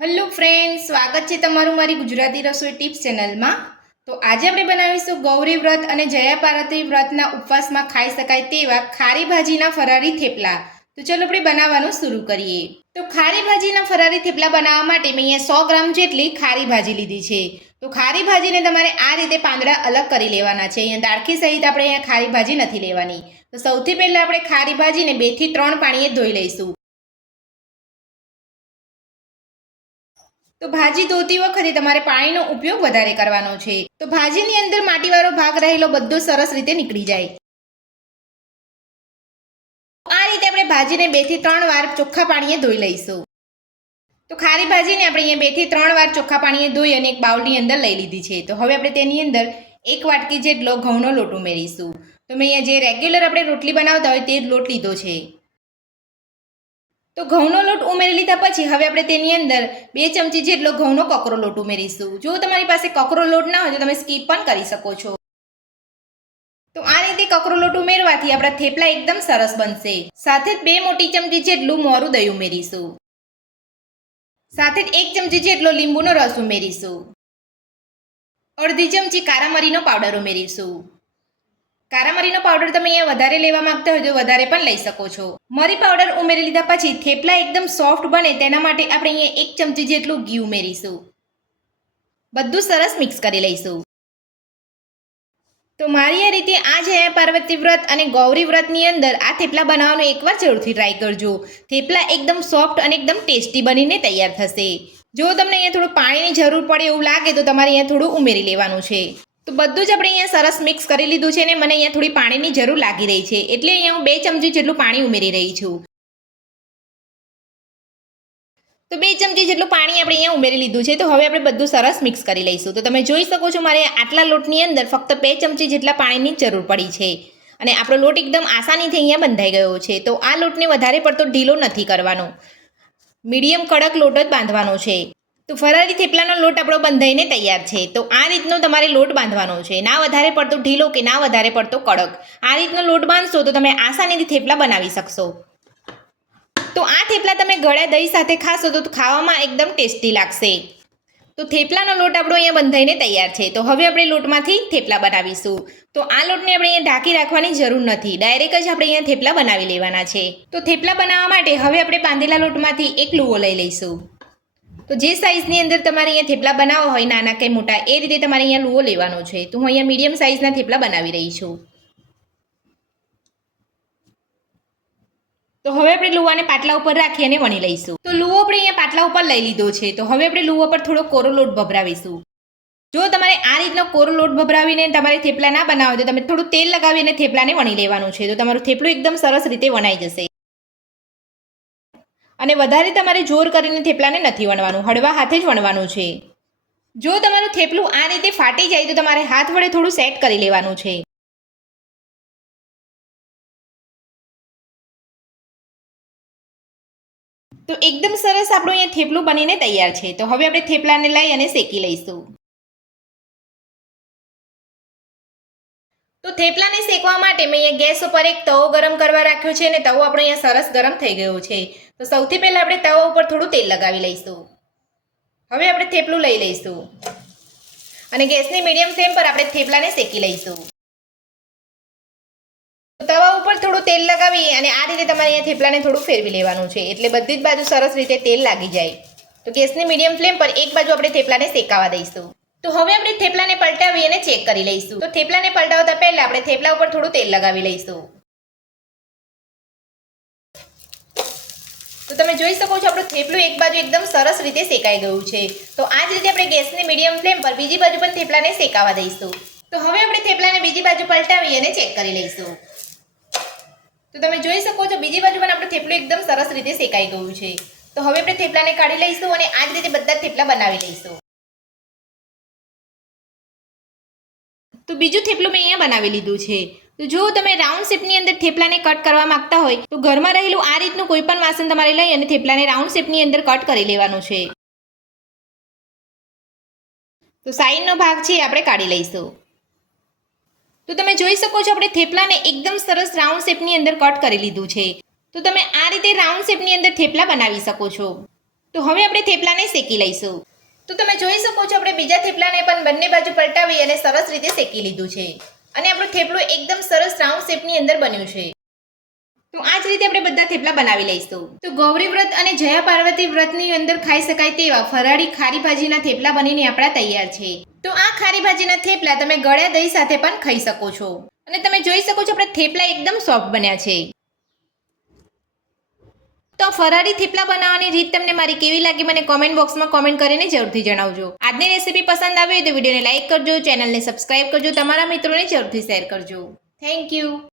Hello friends, સ્વાગત છે તમારું મારી ગુજરાતી રસોઈ ટિપ્સ ચેનલમાં। તો આજે આપણે બનાવીશું ગૌરી વ્રત અને જયા પાર્વતી વ્રતના ઉપવાસમાં ખાઈ શકાય તેવા ખારી ભાજીના ફરારી થેપલા। તો ચલો આપણે બનાવવાનું શરૂ કરીએ। તો ખારી ભાજીના ફરારી થેપલા બનાવવા માટે મેં અહીંયા 100 ગ્રામ જેટલી ખારી ભાજી લીધી છે। તો ખારી ભાજીને તમારે આ રીતે પાંદડા અલગ કરી લેવાના છે। અહીંયા દાળખી સહિત આપણે અહીંયા ખારી ભાજી નથી લેવાની। તો સૌથી પહેલાં આપણે ખારી ભાજીને 2 થી 3 પાણીએ ધોઈ લઈશું। તો ભાજી ધોતી વખતે તમારે પાણીનો ઉપયોગ વધારે કરવાનો છે, તો ભાજીની અંદર માટીવાળો ભાગ રહેલો બધો સરસ રીતે નીકળી જાય। આ રીતે આપણે ભાજીને 2 થી 3 વાર ચોખ્ખા પાણીએ ધોઈ લઈશું। તો ખારી ભાજીને આપણે અહીંયા 2 થી 3 વાર ચોખ્ખા પાણીએ ધોઈ અને એક બાઉલની અંદર લઈ લીધી છે। તો હવે આપણે તેની અંદર 1 વાટકી જેટલો ઘઉંનો લોટ ઉમેરીશું। તો મેં અહીંયા જે રેગ્યુલર આપણે રોટલી બનાવતા હોય તે લોટ લીધો છે। તો ઘઉંનો લોટ ઉમેરી લીધા પછી હવે આપણે તેની અંદર 2 ચમચી જેટલો ઘઉંનો કકરો લોટ ઉમેરીશું। જો તમારી પાસે કકરો લોટ ના હોય તો તમે સ્કીપ પણ કરી શકો છો। તો આ રીતે કકરો લોટ ઉમેરવાથી આપણા થેપલા એકદમ સરસ બનશે। સાથે જ 2 મોટી ચમચી જેટલું મોરું દહીં ઉમેરીશું। સાથે જ 1 ચમચી જેટલો લીંબુનો રસ ઉમેરીશું। અડધી ચમચી કારા મરીનો પાવડર ઉમેરીશું। કારા મરીનો પાવડર તમે અહીંયા વધારે લેવા માંગતા હોય તો વધારે પણ લઈ શકો છો। મરી પાવડર ઉમેરી લીધા પછી થેપલા એકદમ સોફ્ટ બને તેના માટે આપણે અહીંયા 1 ચમચી જેટલું ઘી ઉમેરીશું। બધું સરસ મિક્સ કરી લઈશું। તો મારી આ રીતે આ જયા પાર્વતી વ્રત અને ગૌરી વ્રતની અંદર આ થેપલા બનાવવાનું એકવાર જરૂરથી ટ્રાય કરજો। થેપલા એકદમ સોફ્ટ અને એકદમ ટેસ્ટી બનીને તૈયાર થશે। જો તમને અહીંયા થોડું પાણીની જરૂર પડે એવું લાગે તો તમારે અહીંયા થોડું ઉમેરી લેવાનું છે। તો બધું જ આપણે અહીંયા સરસ મિક્સ કરી લીધું છે ને મને અહીંયા થોડી પાણીની જરૂર લાગી રહી છે, એટલે અહીંયા હું 2 ચમચી જેટલું પાણી ઉમેરી રહી છું। તો 2 ચમચી જેટલું પાણી આપણે અહીંયા ઉમેરી લીધું છે। તો હવે આપણે બધું સરસ મિક્સ કરી લઈશું। તો તમે જોઈ શકો છો મારે આટલા લોટની અંદર ફક્ત 2 ચમચી જેટલા પાણીની જરૂર પડી છે અને આપણો લોટ એકદમ આસાનીથી અહીંયા બંધાઈ ગયો છે। તો આ લોટને વધારે પડતો ઢીલો નથી કરવાનો, મીડિયમ કડક લોટ જ બાંધવાનો છે। તો ફરારી થેપલાનો લોટ આપણો બંધાઈને તૈયાર છે। તો આ રીતનો તમારે લોટ બાંધવાનો છે, ના વધારે પડતો ઢીલો કે ના વધારે પડતો કડક। આ રીતનો લોટ બાંધશો તો તમે આસાનીથી થેપલા બનાવી શકશો। તો આ થેપલા તમે ગળ્યા દહીં સાથે ખાશો તો ખાવામાં એકદમ ટેસ્ટી લાગશે। તો થેપલાનો લોટ આપણો અહીંયા બંધાઈને તૈયાર છે। તો હવે આપણે લોટમાંથી થેપલા બનાવીશું। તો આ લોટને આપણે અહીંયા ઢાંકી રાખવાની જરૂર નથી, ડાયરેક્ટ જ આપણે અહીંયા થેપલા બનાવી લેવાના છે। તો થેપલા બનાવવા માટે હવે આપણે બાંધેલા લોટમાંથી એક લુવો લઈ લઈશું। તો જે સાઇઝની અંદર તમારે અહીંયા થેપલા બનાવવા હોય, નાના કે મોટા, એ રીતે તમારે અહીંયા લુવો લેવાનો છે। તો હું અહીંયા મીડિયમ સાઇઝના થેપલા બનાવી રહી છું। તો હવે આપણે લુવાને પાટલા ઉપર રાખી અને વણી લઈશું। તો લુવો આપણે અહીંયા પાટલા ઉપર લઈ લીધો છે। તો હવે આપણે લુવા પર થોડો કોરો લોટ ભભરાવીશું। જો તમારે આ રીતનો કોરો લોટ ભભરાવીને તમારે થેપલા ના બનાવો તો તમે થોડું તેલ લગાવીને થેપલાને વણી લેવાનું છે। તો તમારું થેપલું એકદમ સરસ રીતે વણાઈ જશે અને વધારે તમારે જોર કરીને થેપલાને નથી વણવાનું, હળવા હાથે જ વણવાનું છે। જો તમારું થેપલું આ રીતે ફાટી જાય તો તમારે હાથ વડે થોડું સેટ કરી લેવાનું છે। તો એકદમ સરસ આપણું અહીંયા થેપલું બનીને તૈયાર છે। તો હવે આપણે થેપલાને લઈ અને શેકી લઈશું। તો થેપલાને શેકવા માટે મેં અહીંયા ગેસ ઉપર એક તવો ગરમ કરવા રાખ્યો છે અને તવો આપણો અહીંયા સરસ ગરમ થઈ ગયો છે। તો સૌથી પહેલાં આપણે તવા ઉપર થોડું તેલ લગાવી લઈશું। હવે આપણે થેપલું લઈ લઈશું અને ગેસની મીડિયમ ફ્લેમ પર આપણે થેપલાને શેકી લઈશું। તવા ઉપર થોડું તેલ લગાવી અને આ રીતે તમારે અહીંયા થેપલાને થોડું ફેરવી લેવાનું છે, એટલે બધી જ બાજુ સરસ રીતે તેલ લાગી જાય। તો ગેસની મીડિયમ ફ્લેમ પર એક બાજુ આપણે થેપલાને શેકાવા દઈશું। તો હવે આપણે થેપલાને પલટાવી અને ચેક કરી લઈશું। તો થેપલાને પલટાવતા પહેલા આપણે થેપલા ઉપર થોડું તેલ લગાવી લઈશું। તો તમે જોઈ શકો છો આપણું થેપલું એક બાજુ એકદમ સરસ રીતે શેકાઈ ગયું છે। તો આ જ રીતે આપણે ગેસની મીડિયમ ફ્લેમ પર બીજી બાજુ પણ થેપલાને શેકાવા દઈશું। તો હવે આપણે થેપલાને બીજી બાજુ પલટાવી અને ચેક કરી લઈશું। તો તમે જોઈ શકો છો બીજી બાજુ પણ આપણું થેપલું એકદમ સરસ રીતે શેકાઈ ગયું છે। તો હવે આપણે થેપલાને કાઢી લઈશું અને આ જ રીતે બધા થેપલા બનાવી લઈશું। તો બીજું થેપલું મેં અહીંયા બનાવી લીધું છે। તો જો તમે રાઉન્ડ શેપની અંદર થેપલાને કટ કરવા માંગતા હોય તો ઘરમાં રહેલું આ રીતનું કોઈ પણ વાસણ તમારે લઈ અને થેપલાને રાઉન્ડ શેપની અંદર કટ કરી લેવાનું છે। તો સાઈડનો ભાગ છે આપણે કાઢી લઈશું। તો તમે જોઈ શકો છો આપણે થેપલાને એકદમ સરસ રાઉન્ડ શેપની અંદર કટ કરી લીધું છે। તો તમે આ રીતે રાઉન્ડ શેપની અંદર થેપલા બનાવી શકો છો। તો તો હવે આપણે થેપલાને શેકી લઈશું. તો તમે જોઈ શકો છો આપણે બીજા થેપલાને પણ બંને બાજુ પલટાવી અને સરસ રીતે શેકી લીધું છે અને આપણું થેપલું એકદમ સરસ રાઉન્ડ શેપની અંદર બન્યું છે. તો આ જ રીતે આપણે બધા થેપલા બનાવી લઈશું. તો ગૌરી વ્રત અને જયા પાર્વતી વ્રતની અંદર ખાઈ શકાય તેવા ફરાળી ખારી ભાજીના થેપલા બનીને આપણા તૈયાર છે. તો આ ખારી ભાજીના થેપલા તમે ગળ્યા દહીં સાથે પણ ખાઈ શકો છો અને તમે જોઈ શકો છો આપણા થેપલા એકદમ સોફ્ટ બન્યા છે. તો ફરાળી થેપલા બનાવવાની રીત તમને મારી કેવી લાગી મને કોમેન્ટ બોક્સમાં કોમેન્ટ કરીને જરૂરથી જણાવજો. આજની રેસીપી પસંદ આવી હોય તો વિડીયોને લાઇક કરજો, ચેનલને સબસ્ક્રાઇબ કરજો, તમારા મિત્રોને જરૂરથી શેર કરજો. Thank you.